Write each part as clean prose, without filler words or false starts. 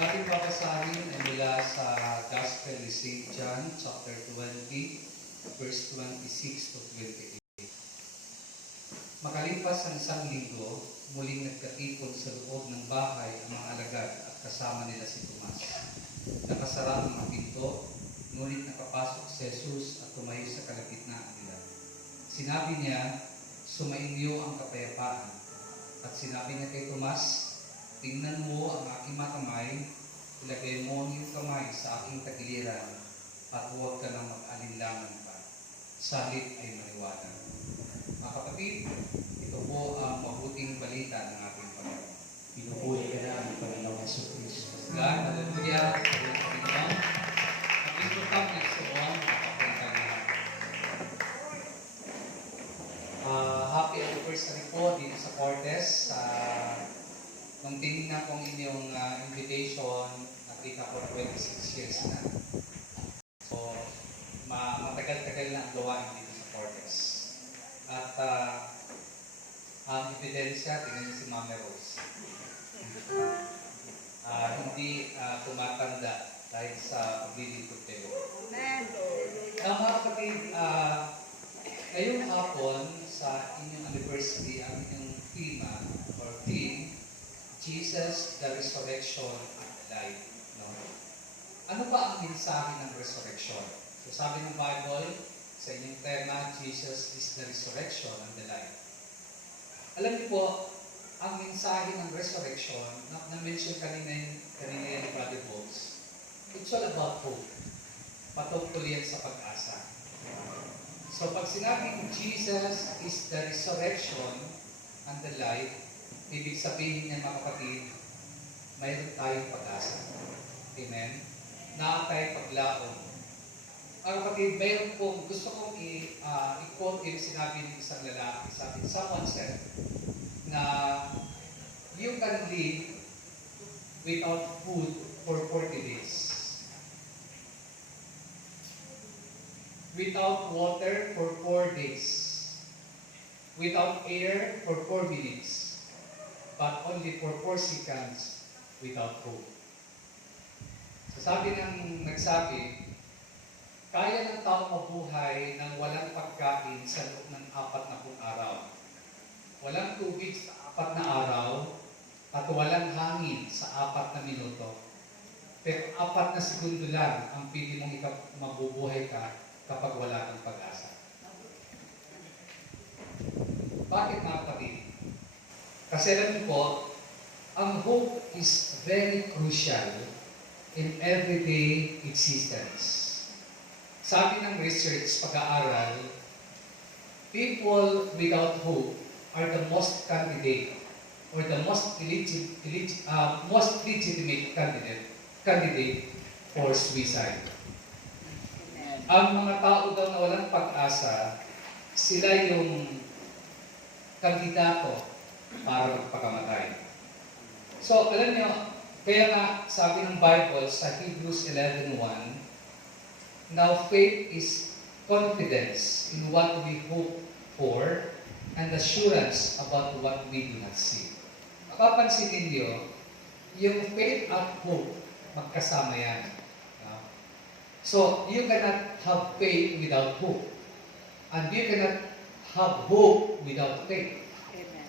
Ating papasahin ay mula sa Gospel ni St. John, chapter 20, verse 26 to 28. Makalipas ang isang linggo, muling nagkatipon sa loob ng bahay ang mga alagad at kasama nila si Tomas. Nakasara ang mga pinto, ngunit nakapasok si Jesus at tumayo sa kalagitnaan nila. Sinabi niya, "Sumainyo ang kapayapaan." At sinabi niya kay Tomas, "Tingnan mo ang aking mga kamay, ilagay mo ang iyong kamay sa aking tagiliran, at huwag ka nang mag-alinlangan pa. Salit ay maliwanag." Mga kapatid, ito po ang mabuting balita ng ating Panginoon. Pinupuri ka na ang Panginoong Jesucristo. God, hallelujah, Panginoon. Napintutang nagsuon, makapunta na. Happy anniversary po dito sa Cortes. Nung tinignan kong inyong invitation, nakita ko 26 years na. So, matagal-tagal na ang gawain dito sa Cortes. At ang ebidensya, tingnan niyo si Mama Rose. Hindi tumatanda dahil sa paglilingkod kayo. Mga kapatid, ngayong hapon sa inyong anniversary, ang inyong theme, Jesus, the Resurrection and the Life. No? Ano ba ang mensahe ng resurrection? So sabi ng Bible, sa inyong tema, Jesus is the Resurrection and the Life. Alam niyo po, ang mensahe ng resurrection, na-mention kanina yan ni Brother Boggs, it's all about hope. Patungkol yan sa pag-asa. So pag sinabing Jesus is the Resurrection and the Life, ibig sabihin niya, mga kapatid, mayroon tayong pag-asa. Amen? Na tayong paglaon. Mga kapatid, mayroon pong gusto kong i-quote yung sinabi ng isang lalaki. Sabi, someone said na you can live without food for 40 days. Without water for 4 days. Without air for 4 minutes. But only for 4 seconds without hope. So sabi ng nagsabi, kaya ng tao mabuhay nang walang pagkain sa loob ng 40 araw. Walang tubig sa 4 na araw at walang hangin sa 4 na minuto. Pero 4 na segundo lang ang pili mong mabubuhay ka kapag wala kang pag-asa. Bakit, mga kapatid? Kasi alam niyo po, ang hope is very crucial in everyday existence. Sabi ng research, pag-aaral, people without hope are the most candidate or the most legitimate candidate for suicide. Ang mga tao daw na walang pag-asa, sila yung kandidato para magpakamatay. So, alam niyo, kaya nga sabi ng Bible sa Hebrews 11:1, now faith is confidence in what we hope for and assurance about what we do not see. Mapapansin ninyo, yung faith at hope, magkasama yan. So, you cannot have faith without hope. And you cannot have hope without faith. Amen.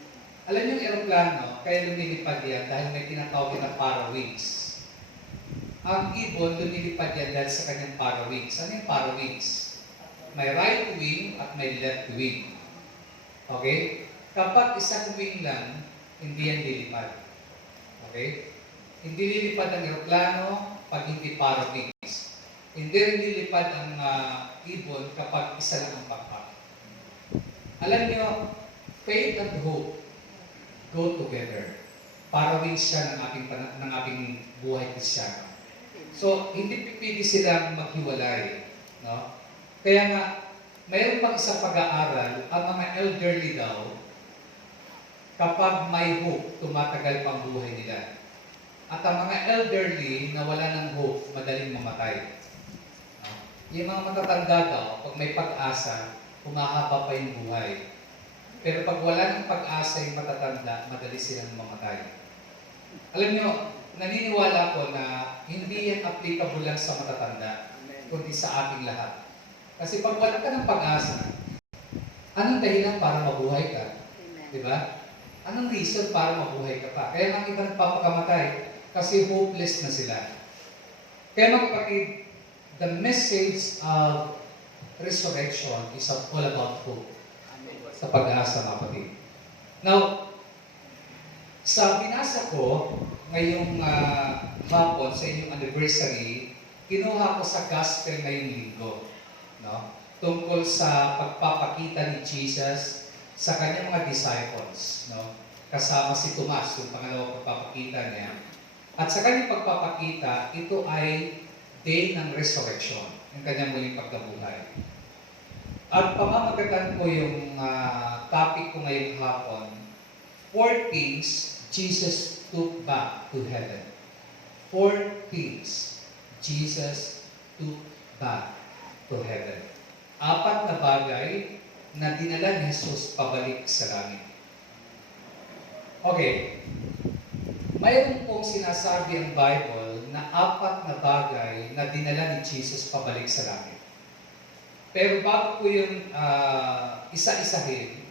Alam niyo yung aeroplano, kaya lumilipad yan dahil may tinatawag na para-wings. Ang ibon, lumilipad yan dahil sa kanyang para-wings. Ano yung para-wings? May right wing at may left wing. Okay? Kapag isang wing lang, hindi yan lilipad. Okay? Hindi lilipad ang aeroplano pag hindi para-wings. Hindi rin lilipad ang ibon kapag isa lang ang pakpak. Alam niyo, faith and hope go together. Para-wings siya ng ating buhay Kristiyano. So, hindi pipili silang maghiwalay. No? Kaya nga, mayroon pang isang pag-aaral, ang mga elderly daw, kapag may hope, tumatagal pang buhay nila. At ang mga elderly na wala ng hope, madaling mamatay. No? Yung mga matatanda daw, pag may pag-asa, humahaba pa yung buhay. Pero pag wala ng pag-asa yung matatanda, madali silang mamatay. Alam niyo, naniniwala ko na hindi yan applicable lang sa matatanda, kundi sa ating lahat. Kasi pag wala ka ng pag-asa, anong dahilan para mabuhay ka? Di ba? Anong reason para mabuhay ka pa? Kaya ang iba nagpapakamatay kasi hopeless na sila. Kaya mga kapatid, the message of resurrection is all about hope. Sa pag-asa, mga kapatid. Now, sa binasa ko ngayong hapon sa inyong anniversary, kinuha ko sa gospel ngayong linggo, no? Tungkol sa pagpapakita ni Jesus sa kanyang mga disciples, no? Kasama si Tomas, yung pangalawang pagpapakita niya. At sa kanyang pagpapakita, ito ay day ng resurrection, yung kanyang muling pagkabuhay. At pamamagatan ko yung topic ko ngayong hapon, 4 things Jesus took back to heaven. 4 things Jesus took back to heaven. 4 na bagay na dinala ni Jesus pabalik sa langit. Okay. Mayroon pong sinasabi ang Bible na 4 na bagay na dinala ni Jesus pabalik sa langit. Pero bago ko yung isa-isahin,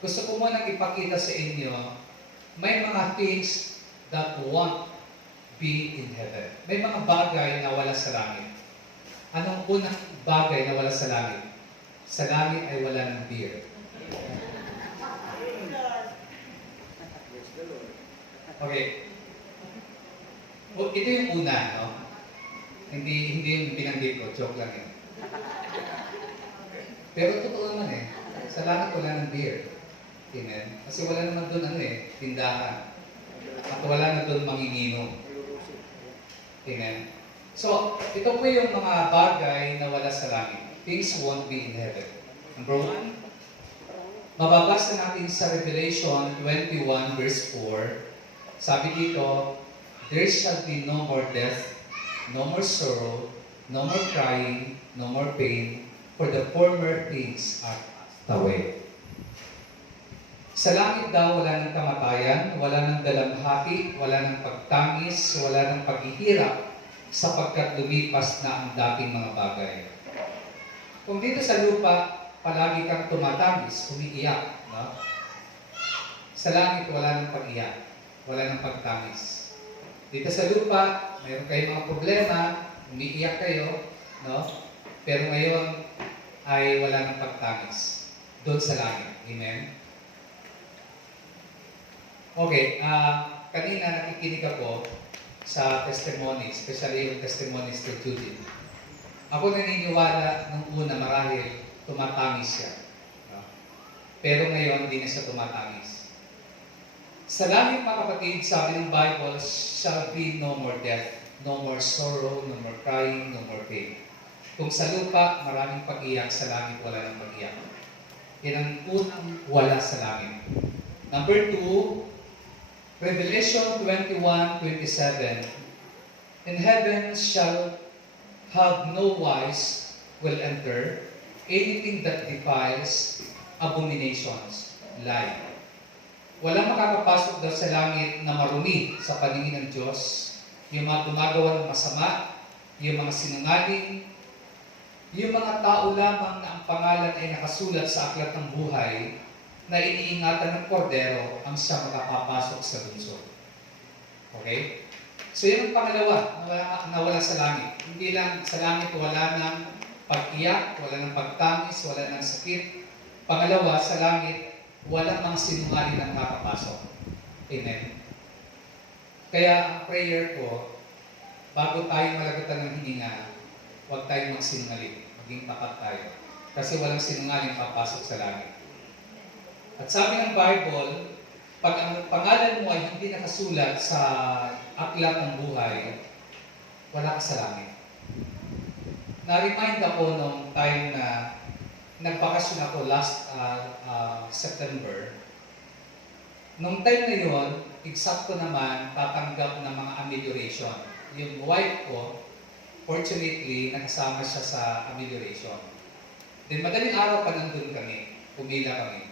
gusto ko munang ipakita sa inyo, may mga things that won't be in heaven. May mga bagay na wala sa langit. Anong unang bagay na wala sa langit? Sa langit ay wala ng beer. Okay. Ito yung una, no? Hindi yung binanggit ko, joke lang yun. Pero totoo naman eh. Sa langit wala ng beer. Amen. Kasi wala naman doon tindahan. At wala na doon manginginom. Amen. So, ito po yung mga bagay na wala sa langit. Things won't be in heaven. Number 1, mababasa natin sa Revelation 21 verse 4. Sabi dito, there shall be no more death, no more sorrow, no more crying, no more pain, for the former things are passed away. Sa langit daw, wala ng kamatayan, wala ng dalamhati, wala ng pagtangis, wala ng paghihirap, sapagkat lumipas na ang dating mga bagay. Kung dito sa lupa, palagi kang tumatangis, umiiyak, no? Sa langit, wala ng pag-iyak, wala ng pagtangis. Dito sa lupa, mayroon kayong mga problema, umiiyak kayo, no? Pero ngayon ay wala ng pagtangis. Doon sa langit. Amen? Okay, kanina nakikinig ako sa testimony, especially yung testimonies to Judith. Ako naniniwala nung una marahil tumatangis siya. No? Pero ngayon, hindi na siya tumatangis. Sa langit, mga kapatid, sabi ng Bible, shall be no more death, no more sorrow, no more crying, no more pain. Kung sa lupa, maraming pag-iyak, sa langit, wala ng pag-iyak. Yan ang unang wala sa langit. Number 2, Revelation 21:27. In heaven shall have no wise will enter anything that defiles abominations, lie. Walang makakapasok daw sa langit na marumi sa paningin ng Diyos. Yung mga gumagawa ng masama, yung mga sinungaling, yung mga tao lamang na ang pangalan ay nakasulat sa aklat ng buhay, na iniingatan ng kordero ang siya makapapasok sa lungsod. Okay? So yun ang pangalawa na wala sa langit. Hindi lang sa langit wala ng pag-iyak, wala ng pagtangis, wala ng sakit. Pangalawa, sa langit, walang mga sinungaling na makapasok. Amen? Kaya ang prayer ko, bago tayo malagatan ng hininga, huwag tayong magsinungaling. Maging tapat tayo. Kasi walang sinungaling papasok sa langit. At sabi ng Bible, pag ang pangalan mo ay hindi nakasulat sa aklat ng buhay, wala ka sa langit. Na-remind ako nung time na nagbakasyon ako last September. Nung time na yun, eksakto naman tatanggap ng mga amelioration. Yung wife ko, fortunately, nakasama siya sa amelioration. Then madaling araw pa nandun kami, pumila kami.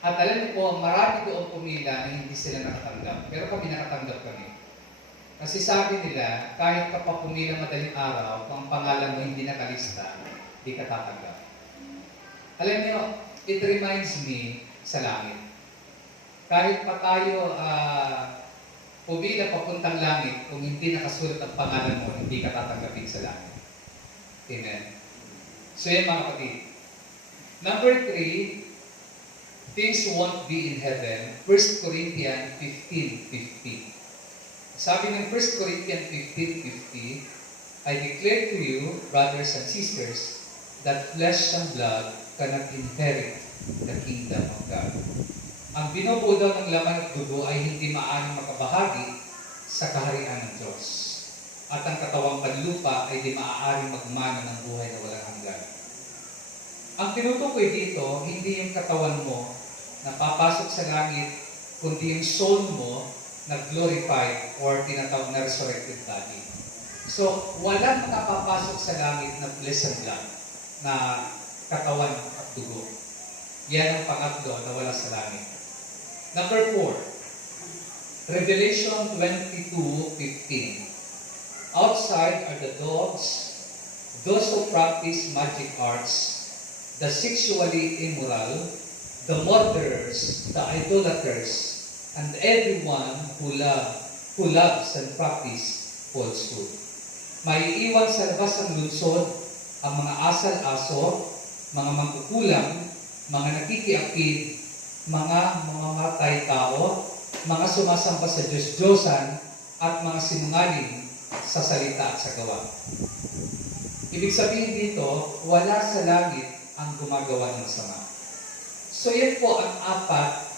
At alam niyo po, marami doon pumila na hindi sila nakatanggap. Pero kami nakatanggap kami. Kasi sabi nila, kahit ka pa pumila madaling araw, kung ang pangalan mo hindi nakalista, di ka tatanggap. Alam niyo, it reminds me sa langit. Kahit pa tayo pumila papuntang langit, kung hindi nakasulat ang pangalan mo, hindi ka tatanggapin sa langit. Amen. So yan mga kapatid. Number 3, things won't be in heaven. 1 Corinthians 15:50. Sabi ng 1 Corinthians 15:50, I declare to you, brothers and sisters, that flesh and blood cannot inherit the kingdom of God. Ang binubuo daw ng laman at dugo ay hindi maaaring makabahagi sa kaharian ng Diyos. At ang katawang panlupa ay di maaaring magmana ng buhay na walang hanggan. Ang tinutukoy dito, hindi yung katawan mo na papasok sa langit, kundi yung soul mo na glorified or tinatawag na resurrected body. So, walang makapapasok sa langit na flesh and blood na katawan at dugo. Yan ang pangatlo na wala sa langit. Number 4, Revelation 22:15. Outside are the dogs, those who practice magic arts, the sexually immoral, the murderers, the idolaters, and everyone who loves and practice falsehood. Maiiwan sa labas ng lungsod ang mga asal-aso, mga mangkukulam, mga nakikiakid, mga mamamatay tao, mga sumasamba sa Diyos-Diyosan, at mga sinungaling sa salita at sa gawa. Ibig sabihin dito, wala sa langit ang gumagawa ng sama. So yan po ang apat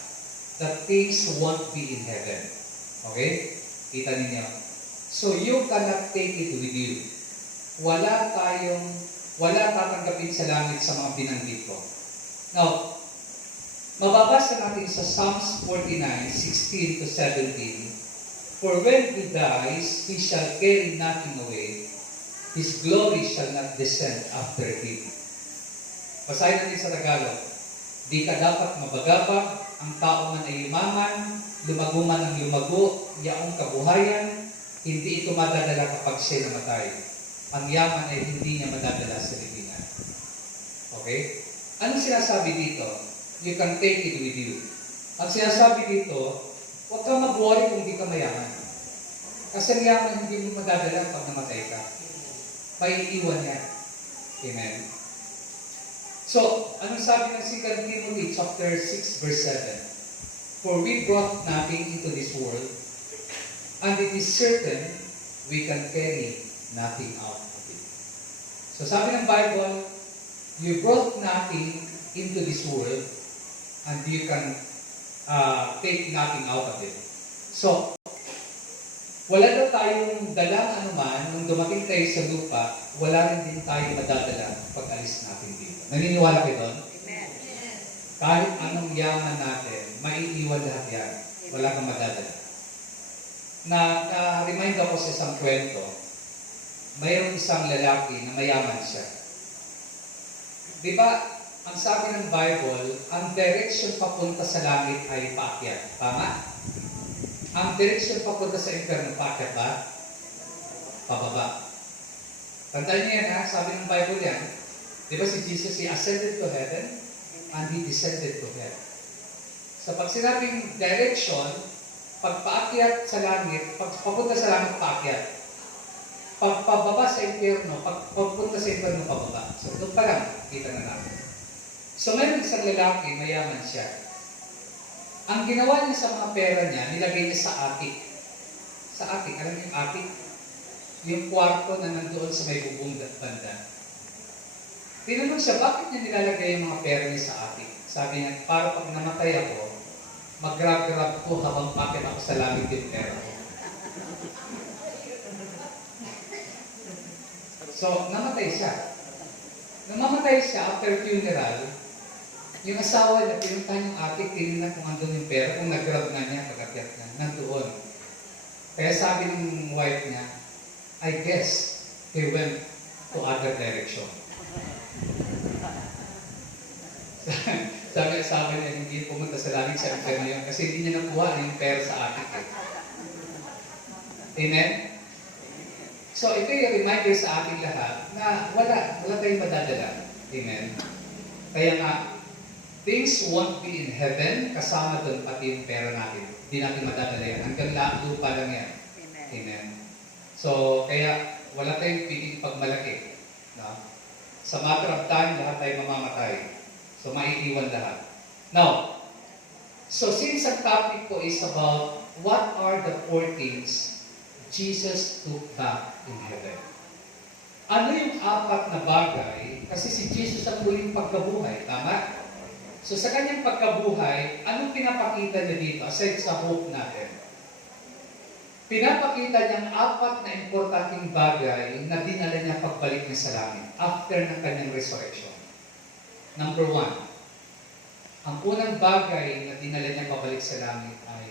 that things won't be in heaven. Okay? Kita ninyo. So you cannot take it with you. Wala tatanggapin sa langit sa mga binanggit ko. Now, mababasa natin sa Psalms 49:16-17. For when he dies, he shall carry nothing away. His glory shall not descend after him. Basahin natin sa Tagalog. Di ka dapat mabagabag, ang tao man ay yumaman, lumago man ang lumago, yaong kabuhayan, hindi ito madadala kapag siya namatay. Ang yaman ay hindi niya madadala sa libingan. Okay? Anong sinasabi dito? You can take it with you. Ang sinasabi dito, huwag kang mag-worry kung di ka mayaman. Kasi ang yaman hindi mo madadala pag namatay ka. Paiiwan yan. Amen. So, anong sabi ng 2 Timothy chapter 6 verse 7? For we brought nothing into this world, and it is certain we can carry nothing out of it. So sabi ng Bible, you brought nothing into this world, and you can take nothing out of it. So, wala daw tayong dalang anuman nung dumating tayo sa lupa, wala rin din tayo madadala pag alis natin dito. Naniniwala kayo doon? Amen. Kahit anong yaman natin, maiiwan lahat yan. Wala kang madadala. Na-remind ako sa isang kwento, mayroong isang lalaki na mayaman siya. Di ba, ang sabi ng Bible, ang direction papunta sa langit ay paakyat. Tama? Ang direction papunta sa impyerno, paakyat ba? Pababa. Tandaan niyo yan ha, sabi ng Bible yan. Di ba si Jesus, he ascended to heaven and he descended to hell. So pag sinabing direction, pag paakyat sa langit, pag papunta sa langit, paakyat. Pag pababa sa impyerno, pag papunta sa impyerno, pababa. So doon pa lang, kita na natin. So meron isang lalaki, mayaman siya. Ang ginawa niya sa mga pera niya, nilagay niya sa attic. Sa attic, alam niyo yung attic? Yung kwarto na nandoon sa may bubong banda. Tinanong siya, bakit niya nilalagay yung mga pera niya sa attic? Sabi niya, para pag namatay ako, mag-grab-grab ko habang pakit ako sa langit yung pera ko. So, namatay siya. Nung namatay siya, after funeral, yung asawa niya, pinuntahan yung attic, tinignan kung andun yung pera, kung nag-grab na niya, pag-akyat na, nandoon. Kaya sabi ng wife niya, I guess he went to other direction. Sabi niya, hindi pumunta sa langit sa impyerno yun kasi hindi niya nakuha yung pera sa attic. Amen? So, ito yung reminder sa ating lahat na wala tayong madadala. Amen? Kaya nga, things won't be in heaven, kasama doon pati yung pera natin. Hindi natin madadala yan. Hanggang lupa lang yan. Amen? So, kaya wala tayong piling pagmalaki. No? Sa matter of time, lahat tayo mamamatay. So, maiiwan lahat. Now, so since ang topic ko is about what are the 4 things Jesus took back in heaven. Ano yung 4 na bagay? Kasi si Jesus ang muling pagkabuhay, tama? So sa kanyang pagkabuhay, anong pinapakita niya dito aside sa hope natin? Pinapakita niyang 4 na importanteng bagay na dinala niya pagbalik niya sa langit after ng kanyang resurrection. Number 1, ang unang bagay na dinala niya pabalik sa langit ay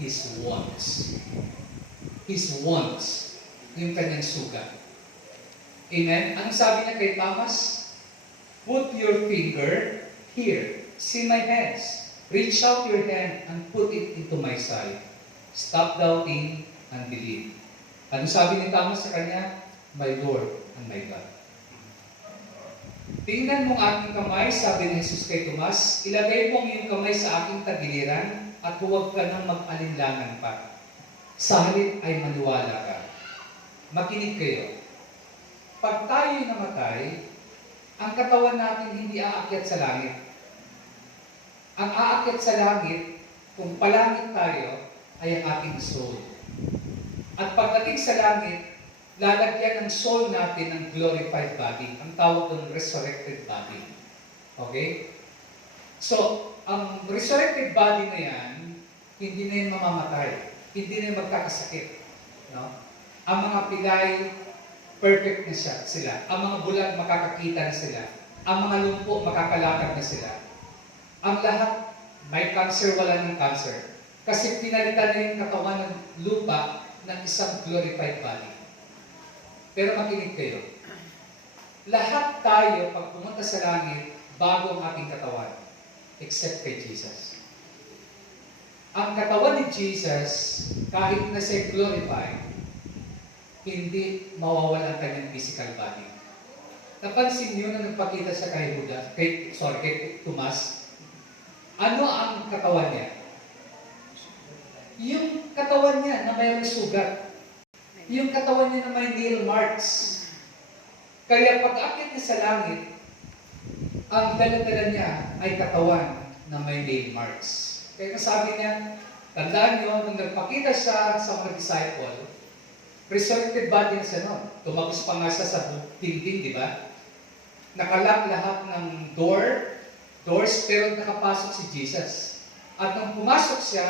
His wants. His wants. Yung kanyang sugat. Amen? Anong sabi niya kay Thomas? Put your finger here. See my hands. Reach out your hand and put it into my side. Stop doubting and believe. Anong sabi ni Thomas sa kanya? My Lord and my God. Tingnan mong aking kamay, sabi ni Jesus kay Tomas, ilagay mo ang iyong kamay sa aking tagiliran at huwag ka nang mag-alinlangan pa. Sa halip ay maniwala ka. Makinig kayo. Pag tayo'y namatay, ang katawan natin hindi aakyat sa langit. Ang aakyat sa langit, kung palangit tayo, ay ang ating soul. At pagdating sa langit, lalagyan ng soul natin ng glorified body. Ang tawag doon, resurrected body. Okay? So, ang resurrected body na yan, hindi na yan mamamatay. Hindi na yan magkakasakit. No? Ang mga pilay, perfect na sila. Ang mga bulag, makakakita na sila. Ang mga lumpo, makakalakad na sila. Ang lahat, may cancer, wala ng cancer. Kasi pinalitan na yung katawan ng lupa ng isang glorified body. Pero makinig kayo. Lahat tayo, pag pumunta sa langit, bago ang ating katawan. Except kay Jesus. Ang katawan ni Jesus, kahit na siya glorified, hindi mawawala ang kanyang physical body. Napansin niyo na nagpakita siya kay Tomas, ano ang katawan niya? Yung katawan niya na mayroong sugat. Yung katawan niya na may nail marks. Kaya pag-akit niya sa langit, ang dala-dala niya ay katawan na may nail marks. Kaya sabi niya, tandaan niyo, nung nagpakita siya sa mga disciple, resurrected body na siya noon. Tumagos pa nga siya sa dingding, di ba? Nakalak lahat ng doors, pero nakapasok si Jesus. At nung pumasok siya,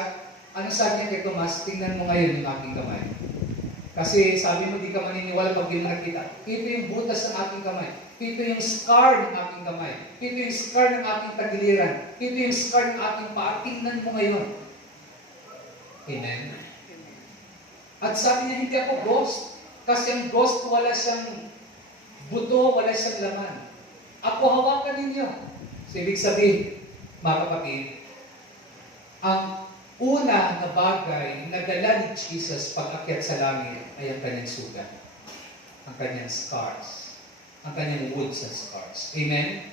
ano sabi niya kay Tomas, tingnan mo ngayon yung aking kamay. Kasi sabi mo, di ka maniniwala pag di mo nakita. Ito yung butas ng aking kamay. Ito yung scar ng aking kamay. Ito yung scar ng aking tagiliran. Ito yung scar ng aking paa. Tingnan mo ngayon. Amen? At sabi niya, hindi ako ghost. Kasi ang ghost, wala siyang buto, wala siyang laman. Ako hawakan ninyo. So, ibig sabihin, mga kapatid, ang una na bagay na dala ni Jesus pag-akyat sa langit ay ang kanyang sugat, ang kanyang scars, ang kanyang wounds and scars. Amen?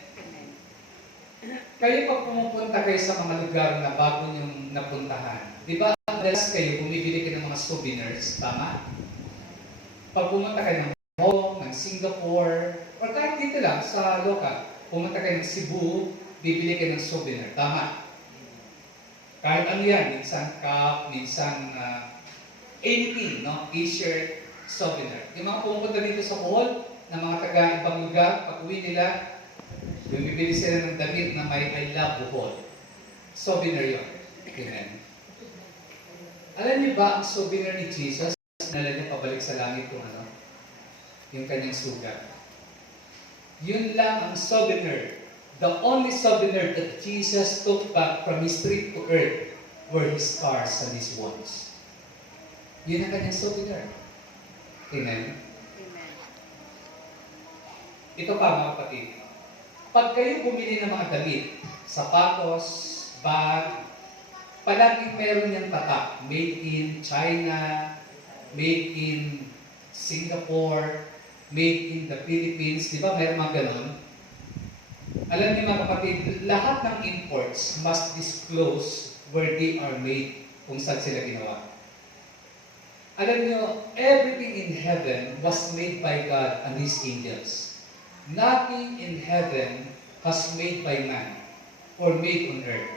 Kayo pag pumupunta kayo sa mga lugar na bago niyong napuntahan, di ba, madalas kayo bumibili kayo ng mga souvenirs, tama? Pag pumunta kayo ng Hong Kong, ng Singapore, or kahit dito lang sa local, pumunta kayo ng Cebu, bibili kayo ng souvenir, tama? Kahit ano yan, minsan cup, minsan anything, no? T-shirt, souvenir. Yung mga pumupunta dito sa mall, na mga taga-ibang lugar, pag-uwi nila, bumibili sila ng damit na may I love Bohol. Souvenir yun. Amen. Alam niyo ba ang souvenir ni Jesus, nala niya pabalik sa langit yung ano? Yung kanyang sugat. Yun lang ang souvenir. The only souvenir that Jesus took back from His trip to earth were His scars and His wounds. Yun ang kanyang souvenir. Amen? Amen. Ito pa mga kapatid. Pag kayo bumili ng mga damit, sapatos, bag, palaging meron niyang tatak. Made in China, made in Singapore, made in the Philippines. Di ba mayroon mga ganon? Alam niyo mga kapatid, lahat ng imports must disclose where they are made, kung saan sila ginawa. Alam niyo, everything in heaven was made by God and His angels. Nothing in heaven was made by man or made on earth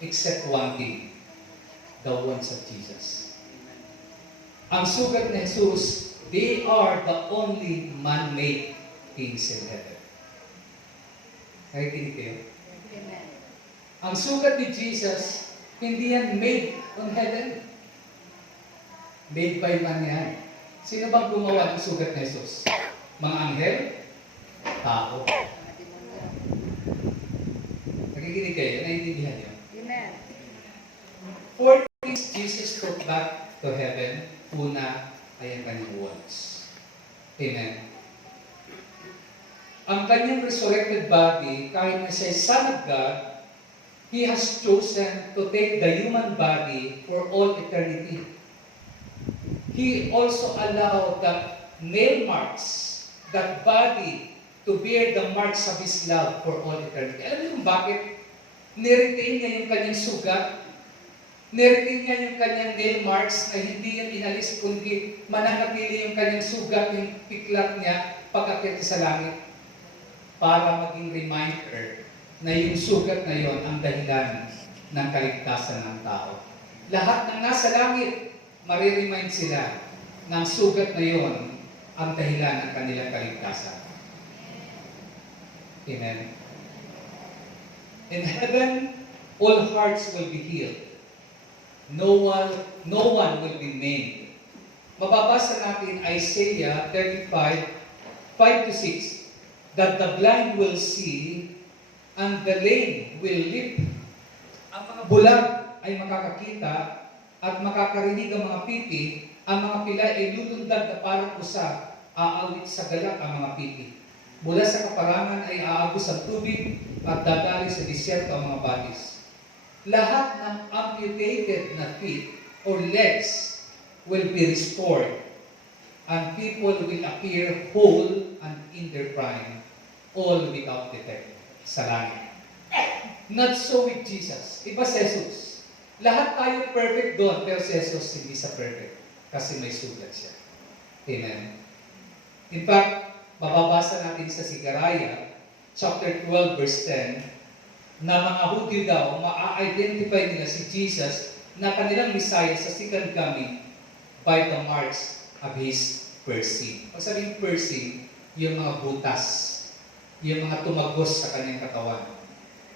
except one thing, the ones of Jesus. Ang sugat ni Jesus, they are the only man-made things in heaven. Nakikinig kayo? Amen. Ang sugat ni Jesus, hindi yan made on heaven. Made by man yan. Sino bang gumawa ng sugat ni Jesus? Mga anghel? Tao. Mga demonyo. Nakikinig kayo? Naiintindihan niyo? Amen. Four things Jesus took back to heaven. Una ay ang kanyang words. Amen. Ang kanyang resurrected body, kahit na siya ay Son of God, He has chosen to take the human body for all eternity. He also allowed that nail marks, that body, to bear the marks of His love for all eternity. Alam niyo kung bakit? Niretain niya yung kanyang sugat. Niretain niya yung kanyang nail marks na hindi yan inalis, kundi mananatili yung kanyang sugat, yung piklat niya pag-akyat sa langit, para maging reminder na yung sugat na yon ang dahilan ng kaligtasan ng tao. Lahat ng nasa langit, mariremind sila ng sugat na yon ang dahilan ng kanilang kaligtasan. Amen. In heaven, all hearts will be healed. No one will be maimed. Mababasa natin Isaiah 35, 5-6, that the blind will see, and the lame will leap. Ang mga bulag ay makakakita, at makakarinig ang mga pipi, ang mga pilay ay lulundag na parang usa, aawit sa galak ang mga pipi. Mula sa kaparangan ay aagos ang tubig, at dadali sa disyerto ang mga batis. Lahat ng amputated na feet or legs will be restored, and people will appear whole and in their prime, all without defect sa langit. Not so with Jesus. Iba si Jesus. Lahat tayo perfect doon, pero si Jesus hindi sa perfect kasi may sugat siya. Amen. In fact, mababasa natin sa Zechariah chapter 12 verse 10 na mga Hudyo daw, ma-identify nila si Jesus na kanilang Messiah sa second coming by the marks of His piercing. Pag sabing piercing, yung mga butas, yung mga tumagos sa kanyang katawan.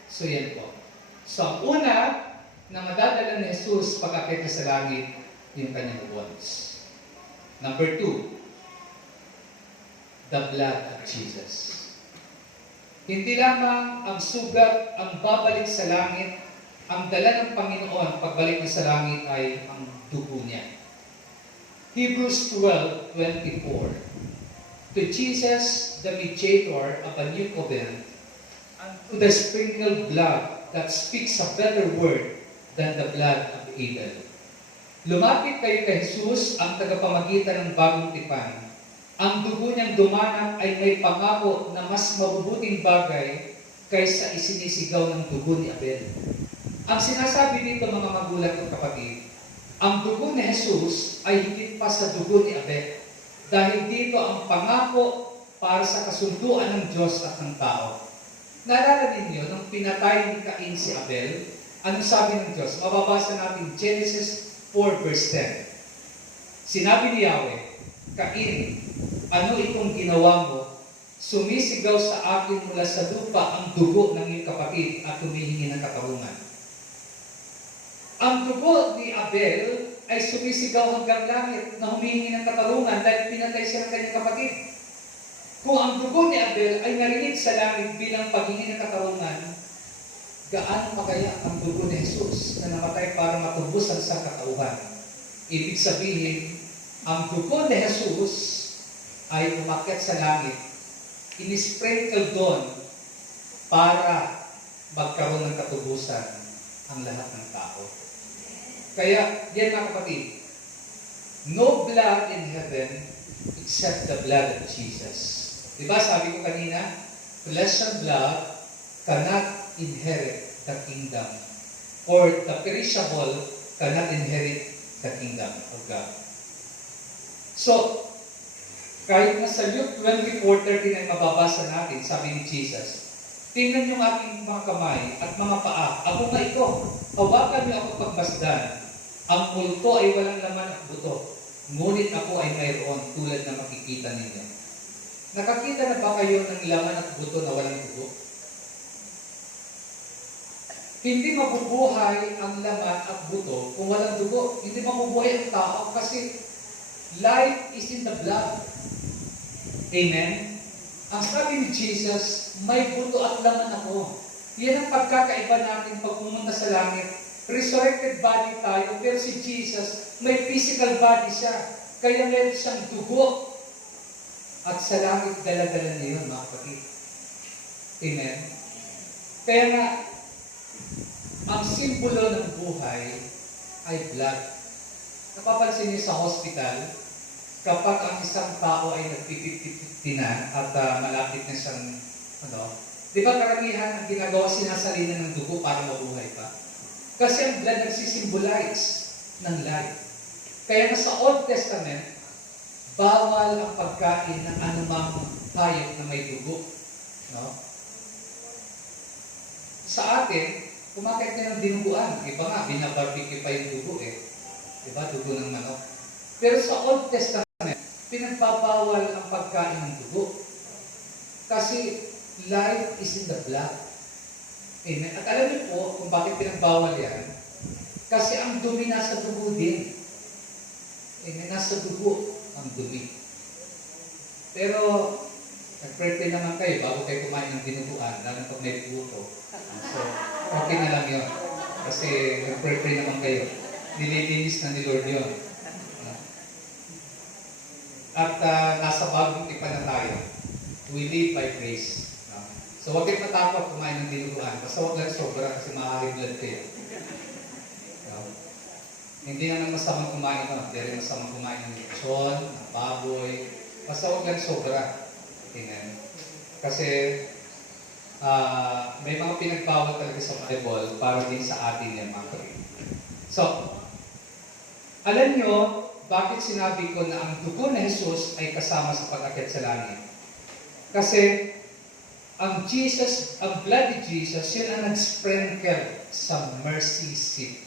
So yan po. So ang una na madadala ni Jesus pag-akyat sa langit, yung kanyang wounds. Number 2, the blood of Jesus. Hindi lamang ang sugat ang babalik sa langit, ang dala ng Panginoon pagbalik niya sa langit ay ang dugo niya. Hebrews 12:24. To Jesus, the mediator of a new covenant, and to the sprinkled blood that speaks a better word than the blood of Abel. Lumapit kayo kay Jesus, ang tagapamagitan ng bagong tipan. Ang dugo niyang dumanang ay may pangako na mas mabubuting bagay kaysa isinisigaw ng dugo ni Abel. Ang sinasabi dito mga magulang at kapatid, ang dugo ni Jesus ay higit pa sa dugo ni Abel. Dahil dito ang pangako para sa kasunduan ng Diyos at ng tao. Naalala ninyo, nung pinatay ni Cain si Abel, anong sabi ng Diyos? Mababasa natin Genesis 4 verse 10. Sinabi ni Yahweh, Cain, ano itong ginawa mo? Sumisigaw sa akin mula sa lupa ang dugo ng iyong kapatid at humihingi ng katarungan. Ang dugo ni Abel ay sumisigaw hanggang langit na humihingi ng katarungan dahil pinatay siya ng kanyang kapatid. Kung ang dugo ni Abel ay narinig sa langit bilang paghingi ng katarungan, gaano pa kaya ang dugo ni Jesus na namatay para matubos ang sangkatauhan? Ibig sabihin, ang dugo ni Jesus ay umakyat sa langit, inisprinkle doon para magkaroon ng katubusan ang lahat ng tao. Kaya, yan mga kapatid, no blood blood in heaven except the blood of Jesus. Diba sabi ko kanina, flesh and blood cannot inherit the kingdom, or the perishable cannot inherit the kingdom of God. So, kahit na sa Luke 24:13 ay mababasa natin, sabi ni Jesus, tingnan niyo ang aking mga kamay at mga paa, ako nga ito, hawakan niyo ako pagmasdan. Ang multo ay walang laman at buto, ngunit ako ay mayroon tulad na makikita ninyo. Nakakita na ba kayo ng laman at buto na walang dugo? Hindi mabubuhay ang laman at buto kung walang dugo. Hindi mabubuhay ang tao kasi life is in the blood. Amen? Ang sabi ni Jesus, may buto at laman ako. Yan ang pagkakaiba natin pag pumunta sa langit. Resurrected body tayo, pero si Jesus, may physical body siya. Kaya meron siyang dugo. At sa langit, dala-dala niya yun, mga kapatid. Amen? Kaya nga, ang simbolo ng buhay ay blood. Napapansin niyo sa hospital, kapag ang isang tao ay nagpipipipiti na at malapit na siyang, di ba karamihan ang ginagawa, sinasalina ng dugo para mabuhay pa? Kasi ang blood nagsisimbolize ng life. Kaya nga sa Old Testament, bawal ang pagkain ng anumang hayop na may dugo. No? Sa atin, kumakain ka ng dinuguan. Iba nga, binabarbecue pa yung dugo eh. Diba? Dugo ng manok. Pero sa Old Testament, pinagbabawal ang pagkain ng dugo. Kasi life is in the blood. Amen. At alam niyo po kung bakit pinagbawal yan? Kasi ang dumi nasa dugo din. Amen. Nasa dugo ang dumi. Pero, nag-pray naman kayo bago kayo kumain ng dinuguan, lalo pag may buto. So, okay na lang yun. Kasi nag-pray naman kayo. Nililinis na ni Lord yun. At nasa bagong tipan na tayo. We live by grace. So, huwag kayo matakot kumain ng dinuguan. Basta huwag lang sobra kasi maaaring blood kayo. Hindi naman masamang kumain nun. Hindi rin masamang kumain ng lechon, ng baboy. Basta huwag lang sobra. Tingnan. Kasi may mga pinagbawal talaga sa Bible para din sa atin yan, mga kapatid. So, alam nyo, bakit sinabi ko na ang dugo na Jesus ay kasama sa pag-akyat sa langit? Kasi, ang blood ni Jesus, yun ang nag-sprinkle sa mercy seat.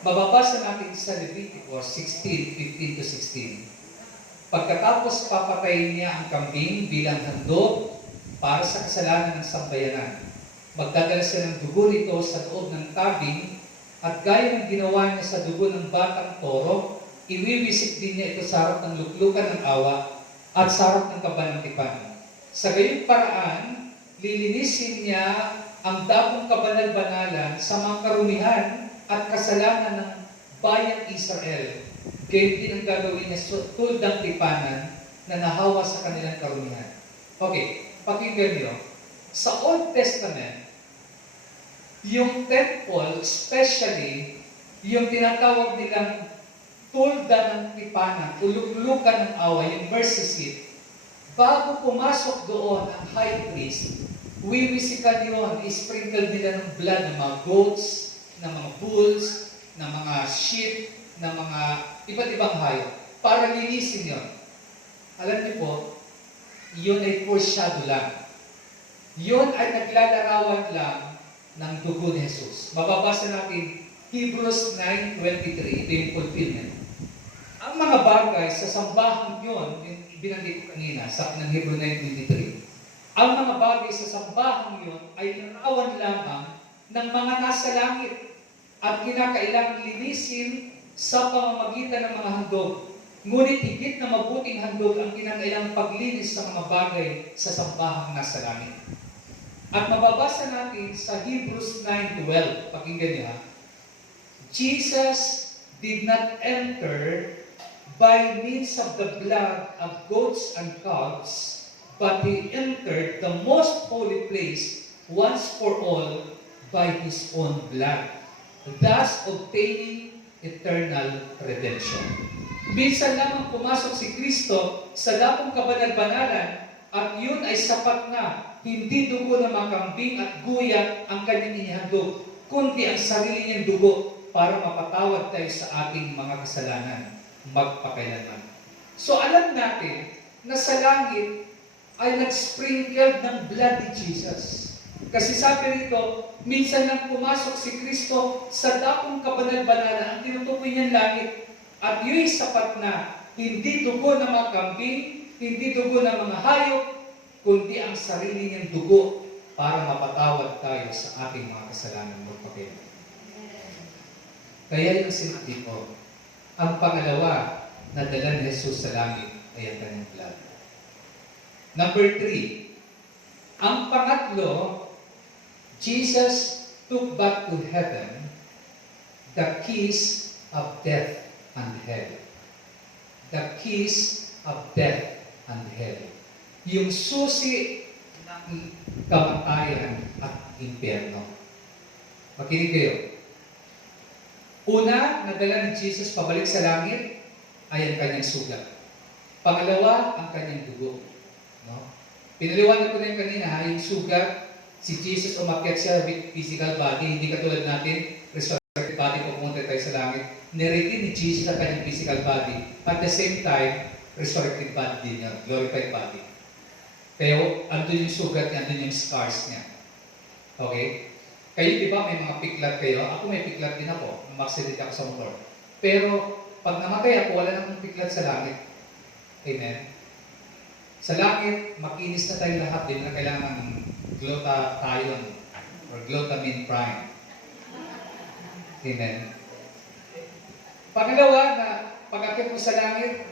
Mababasa natin sa Leviticus 16:15-16. Pagkatapos papatayin niya ang kambing bilang handog para sa kasalanan ng sambayanan. Magdadala siya ng dugo nito sa loob ng tabing at gaya ng ginawa niya sa dugo ng batang toro, iwiwisik din niya ito sa harap ng luklukan ng awa at sa harap ng kaban ng tipan. Sa gayong paraan, lilinisin niya ang dapong kabanal-banalan sa mga karumihan at kasalanan ng bayang Israel. Gayun din ang gagawin niya tuldang tipanan na nahawa sa kanilang karumihan. Okay, pakinggan niyo. Sa Old Testament, yung temple, especially, yung tinatawag nilang tulda ng tipanan, uluklukan ng awa, yung mercy seat, bago pumasok doon ang high priest, wiwisikan yun, isprinkle nila ng blood ng mga goats, ng mga bulls, ng mga sheep, ng mga iba't ibang hayop, para linisin yun. Alam niyo po, yun ay foreshadow lang. Yun ay naglalarawan lang ng dugo ni Jesus. Mababasa natin Hebrews 9:23, ito yung fulfillment. Ang mga bagay sa sambahang yun, binanggit ko kanina sa ng Hebrews 9:23, ang mga bagay sa sambahang yun ay larawan lamang ng mga nasa langit at kinakailangang linisin sa pamamagitan ng mga handog. Ngunit higit na mabuting handog ang kinakailangang paglinis sa mga bagay sa sambahang nasa langit. At mababasa natin sa Hebrews 9:12, pakinggan niyo ha, Jesus did not enter by means of the blood of goats and calves, but He entered the most holy place once for all by His own blood, thus obtaining eternal redemption. Minsan lamang pumasok si Kristo sa dapong kabanal-banalan at yun ay sapat na. Hindi dugo ng mga kambing at guya ang kanyang inihandog, kundi ang sarili niyang dugo para mapatawad tayo sa ating mga kasalanan magpakailanman. So alam natin na sa langit ay nag-sprinkle ng blood ni Jesus. Kasi sabi rito, minsan nang pumasok si Kristo sa dapong kabanal-banalan, ang tinutukoy niyang langit, at yun sapat na, hindi dugo ng mga kambing, hindi dugo ng mga hayop, kundi ang sarili niyang dugo para mapatawad tayo sa ating mga kasalanan magpakailanman. Kaya yung sinabi ko, ang pangalawa na dala ni Jesus sa langit ay ang kanyang blood. Number 3, ang pangatlo, Jesus took back to heaven the keys of death and hell. The keys of death and hell. Yung susi ng kamatayan at impyerno. Makinig kayo. Una, nadala ni Jesus pabalik sa langit ay ang kanyang sugat. Pangalawa, ang kanyang dugo. No? Pinaliwanag ko na yung kanina, yung sugat, si Jesus umakyat siya with physical body, hindi katulad natin, resurrected body, pupunta tayo sa langit. Niretin ni Jesus ang kanyang physical body. At the same time, resurrected body din niya, glorified body. Pero, andun yung sugat niya, andun yung scars niya. Okay? Kayo, di ba, may mga piklat kayo? Ako may piklat din ako. Namaksilit ako sa motor. Pero, pag namatay ako, wala namang piklat sa langit. Amen? Sa langit, makinis na tayo lahat. Di na kailangan glutathione or glutamine prime. Amen? Pangalawa, na pag-akit mo sa langit,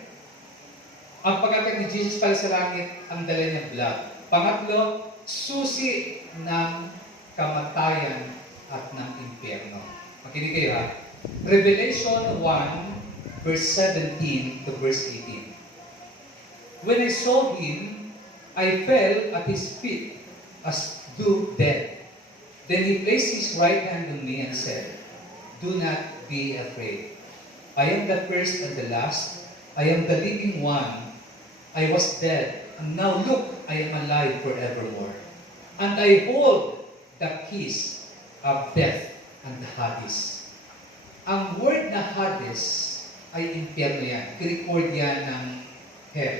ang pag-akit ni Jesus para sa langit, ang dala niya blood. Pangatlo, susi ng kamatayan at ng impyerno. Makinig kayo ha. Revelation 1, verse 17 to verse 18. When I saw him, I fell at his feet as though dead. Then he placed his right hand on me and said, "Do not be afraid. I am the first and the last. I am the living one. I was dead, and now look, I am alive forevermore. And I hold the keys of death and the Hades." Ang word na Hades ay impyerno yan. Greek word yan ng hell.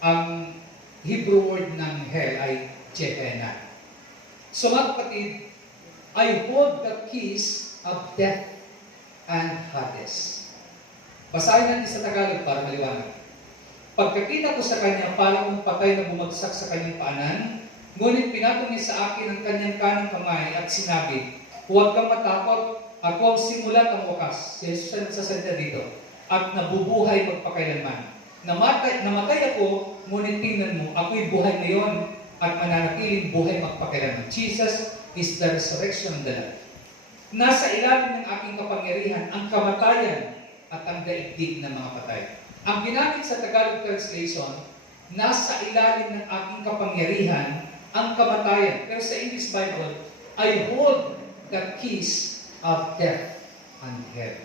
Ang Hebrew word ng hell ay Gehenna. So mga kapatid, I hold the keys of death and Hades. Basahin natin sa Tagalog para maliwanag. Pagkakita ko sa kanya, parang patay na bumagsak sa kanyang paanan, ngunit pinatong niya sa akin ang kanyang kanang kamay at sinabi, "Huwag kang matakot, ako ang simulat ang wakas." Si Jesus ang nagsasalita dito. "At nabubuhay magpakailanman. Namatay ako, ngunit tingnan mo, ako'y buhay ngayon at mananatiling buhay magpakailanman." Jesus is the resurrection and the life. Nasa ilalim ng aking kapangyarihan ang kamatayan at ang daigdig ng mga patay. Ang ginamit sa Tagalog translation, nasa ilalim ng aking kapangyarihan ang kamatayan. Pero sa English Bible, I hold the keys of death and hell.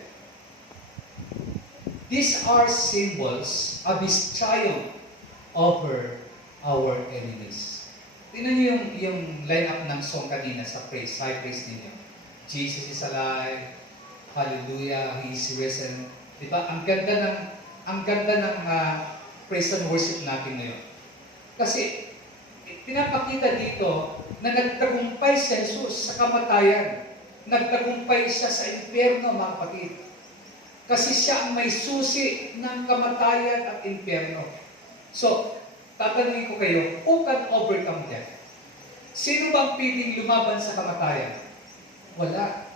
These are symbols of His triumph over our enemies. Tingnan niyo yung line-up ng song kanina sa praise, high praise ninyo. Jesus is alive, hallelujah, He is risen. Diba? Ang ganda ng praise and worship natin ngayon. Kasi pinapakita dito na nagtagumpay si Jesus sa kamatayan. Nagtagumpay siya sa impyerno, mga kapatid. Kasi siya ang may susi ng kamatayan at impyerno. So, tatanungin ko kayo, who can overcome death? Sino bang piling lumaban sa kamatayan? Wala.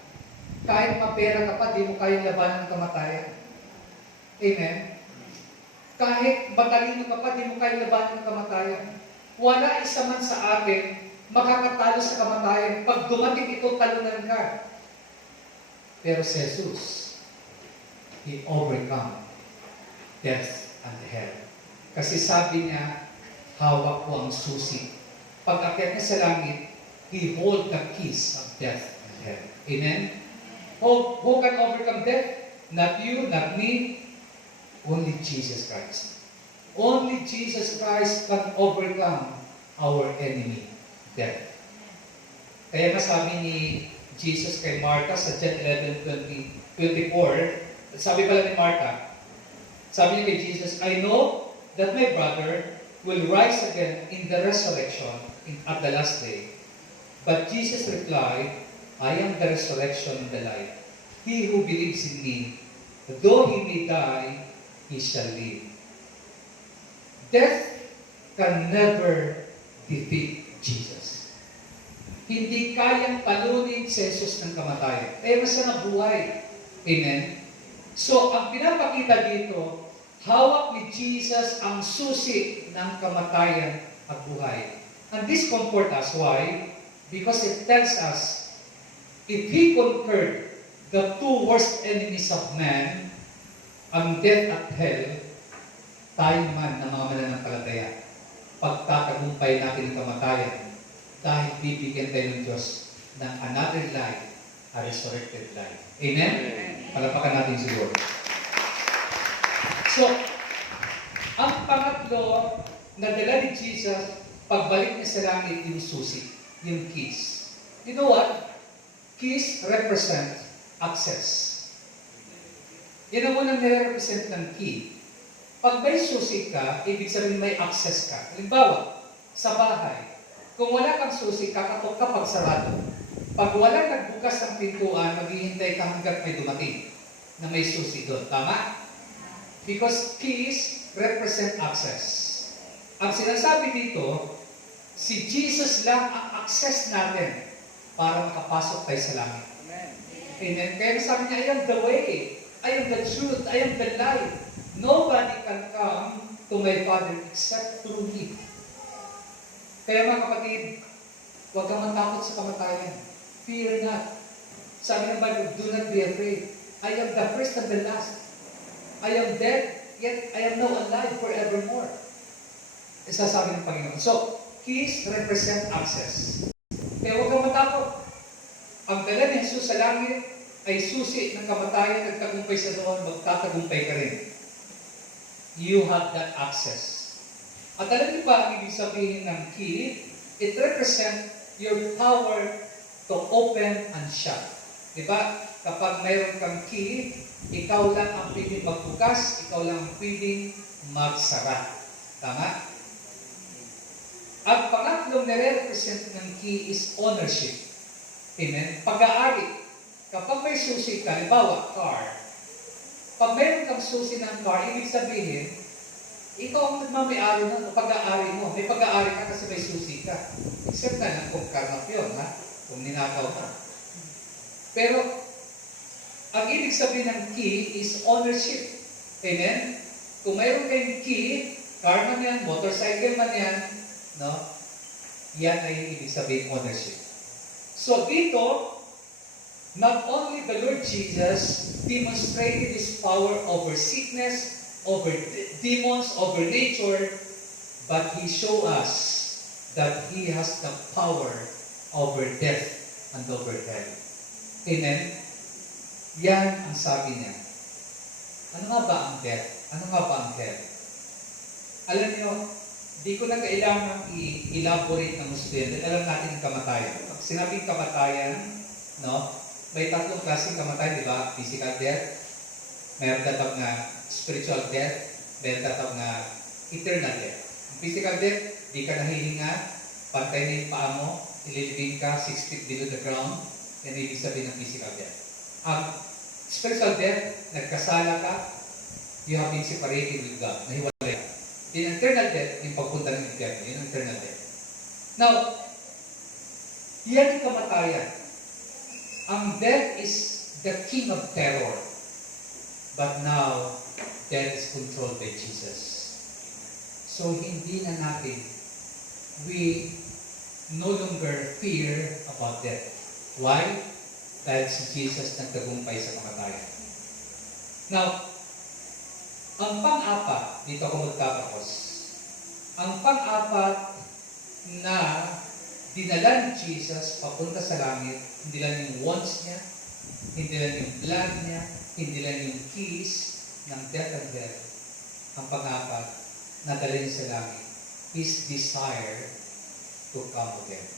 Kahit mapera ka pa, di mo kayang labanan ng kamatayan. Amen? Kahit matalino ka pa, di mo kayang labanan ng kamatayan. Wala isa man sa atin makakatalo sa kamatayan. Pag dumating ito, talunan ka. Pero si Jesus, He overcome death and hell. Kasi sabi niya, hawak ko ang susi. Pag akyat niya sa langit, He hold the keys of death and hell. Amen? Who can overcome death? Not you, not me. Only Jesus Christ. Only Jesus Christ can overcome our enemy, death. Kaya nga sabi ni Jesus kay Martha sa John 11:24, sabi pala ni Martha, sabi niya kay Jesus, I know that my brother will rise again in the resurrection at the last day. But Jesus replied, I am the resurrection and the life. He who believes in me, though he may die, he shall live. Death can never defeat Jesus. Hindi kayang talunin si Jesus ng kamatayan. Kaya mas na buhay. Amen? So, ang pinapakita dito, hawak ni Jesus ang susi ng kamatayan at buhay. And this comfort us. Why? Because it tells us, if He conquered the two worst enemies of man, ang death at hell, tayo man na mga mananampalataya, pagtatagumpay natin ang kamatayan, dahil bibigyan tayo ng Diyos ng another life, a resurrected life. Amen? Palapakan natin si Lord. So, ang pangatlo na dala ni Jesus, pagbalik niya sa langit, yung susi, yung keys. You know what? Keys represent access. Yan ang unang nire-represent ng key. Pag may susi ka, ibig sabihin may access ka. Halimbawa, sa bahay, kung wala kang susi, kakatok ka pag sarado. Pag wala nagbukas ng pintuan, maghihintay ka hanggat may dumating na may susi doon. Tama? Because keys represent access. Ang sinasabi dito, si Jesus lang ang access natin para makapasok tayo sa langit. Amen. Kaya sabi niya, I am the way, I am the truth, I am the life. Nobody can come to my Father except through me. Kaya mga kapatid, huwag kang matakot sa kamatayan. Fear not. Sabi ng Bible, do not be afraid. I am the first and the last. I am dead, yet I am now alive forevermore. Isa sabi ng Panginoon. So, keys represent access. Kaya huwag kang matakot. Ang dala ni Jesus sa langit ay susi ng kamatayan, nagtagumpay sa doon, magtatagumpay ka rin. You have that access. At alam niyo ba ang ibig sabihin ng key? It represents your power to open and shut. Diba? Kapag mayroon kang key, ikaw lang ang pwedeng magbukas, ikaw lang ang pwedeng magsara. Tama? Ang pangatlong nare-represent ng key is ownership. Amen? Pag-aari. Kapag may susi ka, halimbawa, car. Pag mayroon kang susi ng car, ibig sabihin, ikaw ang nagmamayari nun, pag-aari mo. May pag-aari ka kasi may susi ka. Except na lang kung karnap yun, ha? Kung ninakaw ka. Pero, ang ibig sabihin ng key is ownership. Amen? Kung mayroon kayong key, car man yan, motorcycle man yan, no? Yan ay ibig sabihin ownership. So dito, not only the Lord Jesus demonstrated His power over sickness, over demons, over nature, but He showed us that He has the power over death and over hell. Amen? Yan ang sabi niya. Ano nga ba ang death? Ano nga ba ang hell? Alam niyo, di ko na kailangan i-elaborate ng gusto yan. Dahil alam natin ang kamatayan. Pag sinabing kamatayan, no, may tatlong klaseng kamatayan, di ba? Physical death, mayroon tatawag na spiritual death, mayroon tatawag na eternal death. Ang physical death, di ka nahihinga, pantay na yung paa mo, ililibing ka 6 feet below the ground, yan ibig sabihin ng physical death. Ang spiritual death, nagkasala ka, you have been separated with God, nahiwalay ka. Yung eternal death, yung pagpunta ng impyerno, yun ang eternal death. Now, yan yung kamatayan. Ang death is the king of terror. But now, death is controlled by Jesus. So, hindi na natin, we no longer fear about death. Why? Dahil si Jesus nagtagumpay sa kamatayan. Now, ang pang-apat, dito ako magtatapos. Ang pang-apat na dinala ni Jesus papunta sa langit, hindi lang yung wands niya, hindi lang yung blood niya, hindi lang yung keys ng death and death, ang pang-apat na dalhin sa langit, His desire to come again.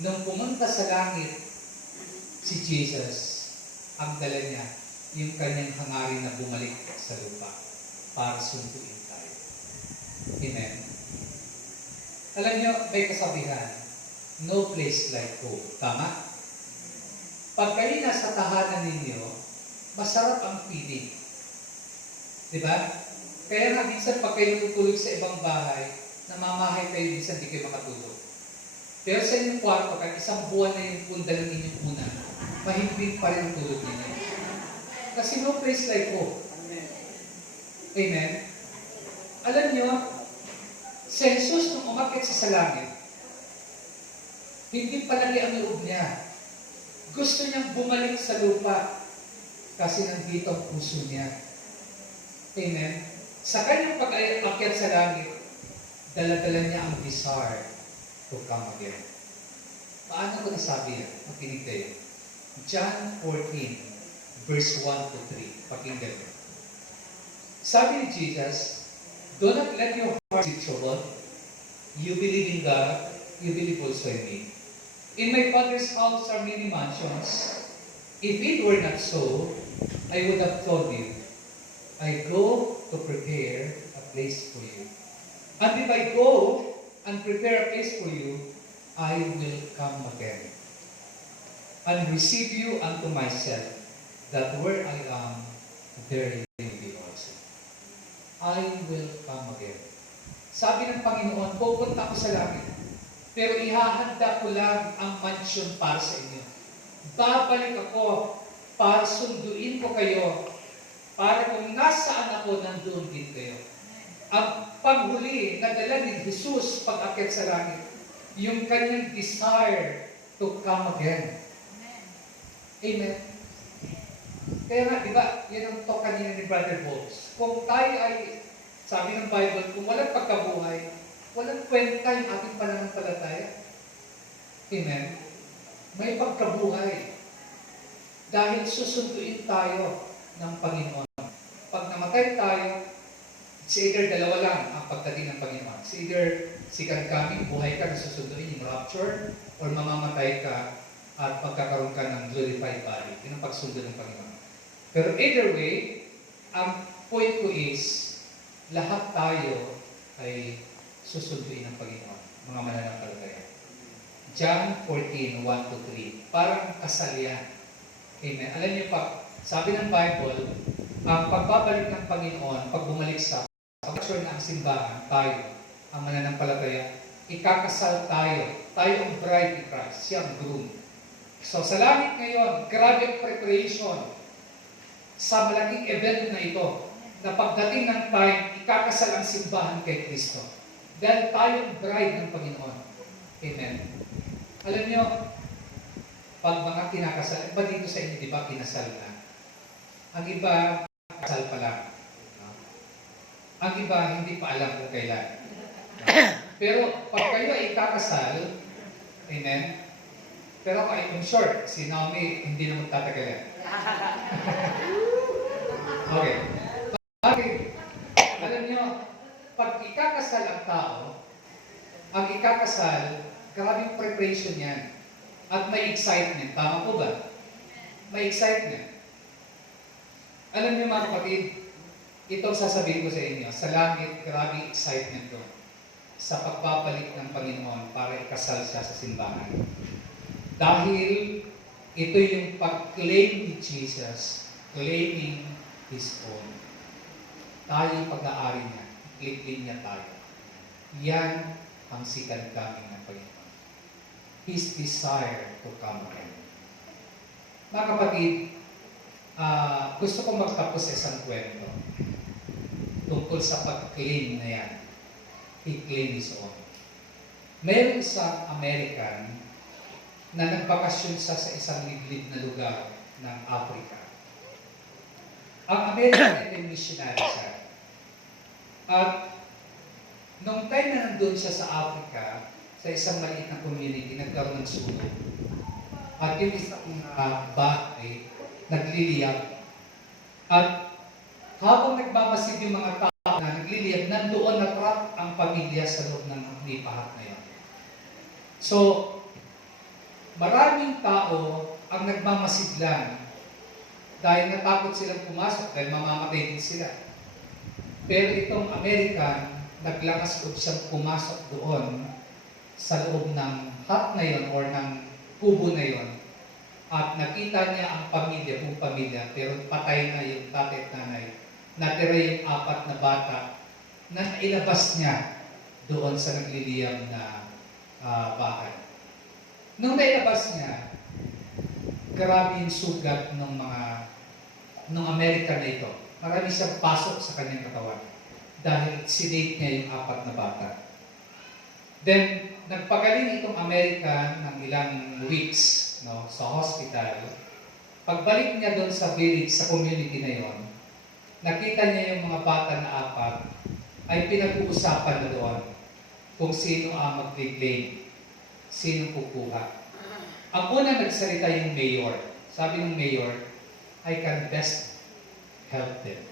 Nung pumunta sa langit si Jesus, ang dala niya yung kanyang hangarin na bumalik sa lupa para sunduin tayo. Amen. Alam niyo, may kasabihan, no place like home. Tama? Pag kayo nasa tahanan ninyo, masarap ang feeling. Diba? Kaya nga, minsan pag kayo tutulog sa ibang bahay, namamahay kayo, minsan di kayo makatulog. Pero sa inyong kwarto, kahit isang buwan na yung pundal ng inyong una, mahimbing pa rin ang tulog ninyo. Kasi no place like home. Amen? Alam nyo, si Jesus nung umakyat sa langit, hindi palagi ang loob niya. Gusto niyang bumalik sa lupa kasi nandito ang puso niya. Amen? Sa kanyang pag-akyat sa langit, dala-dala niya ang desire to come again. Paano ko nasabi yan? Makinig kayo. John 14, verse 1 to 3. Pakinggan mo. Sabi ni Jesus, do not let your heart be troubled. You believe in God, you believe also in me. In my Father's house are many mansions. If it were not so, I would have told you, I go to prepare a place for you. And if I go and prepare a place for you, I will come again and receive you unto myself, that where I am, there you will be also. I will come again. Sabi ng Panginoon, pupunta ako sa langit, pero ihahanda ko lang ang mansion para sa inyo. Babalik ako para sunduin ko kayo, para kung nasaan ako, nandoon din kayo. Ang paghuli na dala ni Jesus pag-akyat sa langit, yung kanyang desire to come again. Amen. Kaya nga, di ba, yan ang talk kanina ni Brother Bobs. Kung tayo ay, sabi ng Bible, kung walang pagkabuhay, walang kwenta yung ating pananampalataya. Amen. May pagkabuhay. Dahil susunduin tayo ng Panginoon. Pag namatay tayo, it's either dalawa lang ang pagdating ng Panginoon. It's either second coming, buhay ka na susunduin yung rapture, or mamamatay ka at pagkakaroon ka ng glorified body. Yun ang pagsundo ng Panginoon. Pero either way, ang point ko is, lahat tayo ay susunduin ng Panginoon, mga mananampalataya. John 14, 1 to 3. Parang kasal yan. Amen. Alam niyo pa, sabi ng Bible, ang pagbabalik ng Panginoon, pag bumalik sa pag-sure na ang simbahan, tayo, ang mananampalataya, ikakasal tayo. Tayo ang bride ni Christ, siya ang groom. So sa langit ngayon, grabe ang preparation sa malaking event na ito, na pagdating ng time, ikakasal ang simbahan kay Kristo. Dahil tayo ang bride ng Panginoon. Amen. Alam niyo, pag mga kinakasal, iba dito sa inyo, di ba, kinasal na? Ang iba, kasal pa lang. Ang iba, hindi pa alam kung kailan. Pero pag kayo ay ikakasal, amen? Pero in short, si Naomi hindi na magtatagalan. Okay. Bakit? Alam niyo, pag ikakasal ang tao, ang ikakasal, grabing preparation yan. At may excitement. Tama po ba? May excitement. Alam niyo mga kapatid, ito sasabihin ko sa inyo, sa langit, grabing excitement doon sa pagbabalik ng Panginoon para ikasal siya sa simbahan. Dahil ito yung pag-claim ni Jesus, claiming His own. Tayo pag-aari niya, i-claim niya tayo. Yan ang second coming ng Panginoon. His desire to come again. Mga kapatid, gusto kong magtapos sa isang kwento tungkol sa pag-claim na yan. He claimed His own. Mayroong isang American na nagbakasyon sa isang liblib na lugar ng Africa. Ang American ay missionary siya. At nung time na nandun siya sa Africa, sa isang maliit na community, nagkaroon ng sunog. At yung isang bahay, nagliliyab. At habang nagmamasid yung mga tao na nagliliyab, nandoon na-trap ang pamilya sa loob ng lipahat na yun. So, maraming tao ang nagmamasid lang dahil natakot silang pumasok dahil mamamatay din sila. Pero itong American, naglakas loob siyang pumasok doon sa loob ng hut na yon or ng kubo na yon. At nakita niya ang pamilya, buong pamilya, pero patay na yung tatay at nanay. Natira yung 4 na bata na ilabas niya doon sa nagliliyab na bahay. Nung nailabas niya, grabe yung sugat ng American na ito. Marami siyang pasok sa kanyang katawan dahil sinate niya yung 4 na bata. Then, nagpagaling itong American ng ilang weeks sa hospital. Pagbalik niya doon sa village, sa community na yon, nakita niya yung mga bata na 4 ay pinag-uusapan na doon kung sino ang mag-claim, sino kukuha. Ang una nagsalita yung mayor. Sabi ng mayor, I can best help them.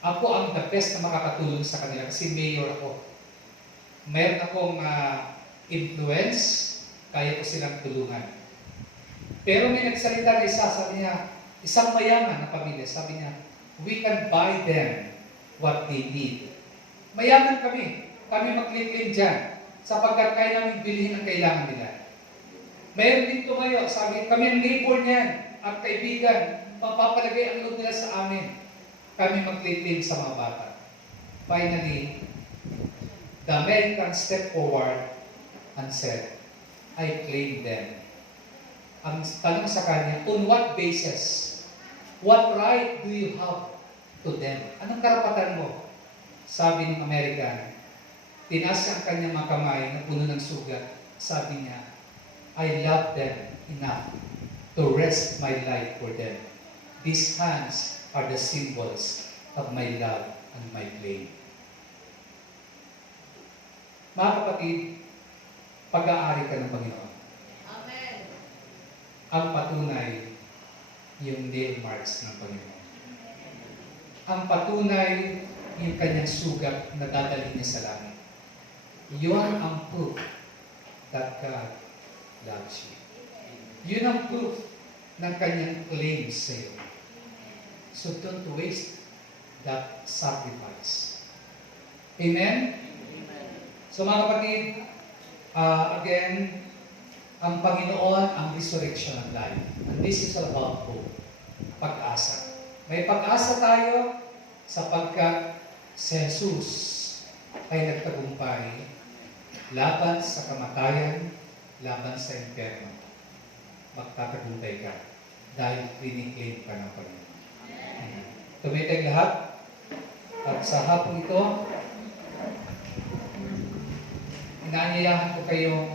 Ako ang the best na makakatulong sa kanila kasi mayor ako. Mayroon akong influence, kaya ko silang tulungan. Pero may nagsalita na isa, sabi niya, isang mayaman na pamilya, sabi niya, we can buy them what they need. Mayaman kami mag-claim dyan, sapagkat kaya namin bilhin ang kailangan nila. Mayroon din tumayo, sabi, kami ang neighbor niyan at kaibigan, papapalagay ang loob nila sa amin. Kami mag-claim sa mga bata. Finally, the American stepped forward and said, I claim them. Ang tanong sa kanya, on what basis? What right do you have to them? Anong karapatan mo? Sabi ng American, tinaas ang kanyang mga kamay na puno ng sugat. Sabi niya, I love them enough to risk my life for them. These hands are the symbols of my love and my claim. Mga kapatid, pag-aari ka ng Panginoon. Amen. Ang patunay, yung nail marks ng Panginoon. Ang patunay, yung kanyang sugat na dadalhin niya sa langit. Yun ang proof that God loves you. Yun ang proof ng kanyang claims sa iyo. So don't waste that sacrifice. Amen? So mga kapatid, again, ang Panginoon ang resurrection of life. And this is all about hope. Pag-asa. May pag-asa tayo sapagkat si Jesus ay nagtagumpay laban sa kamatayan, laban sa impyerno. Magtatagumpay ka dahil kliniklaim ka ng Panginoon. Tumitay lahat at sa hapon ito, inaanyayahan ko kayong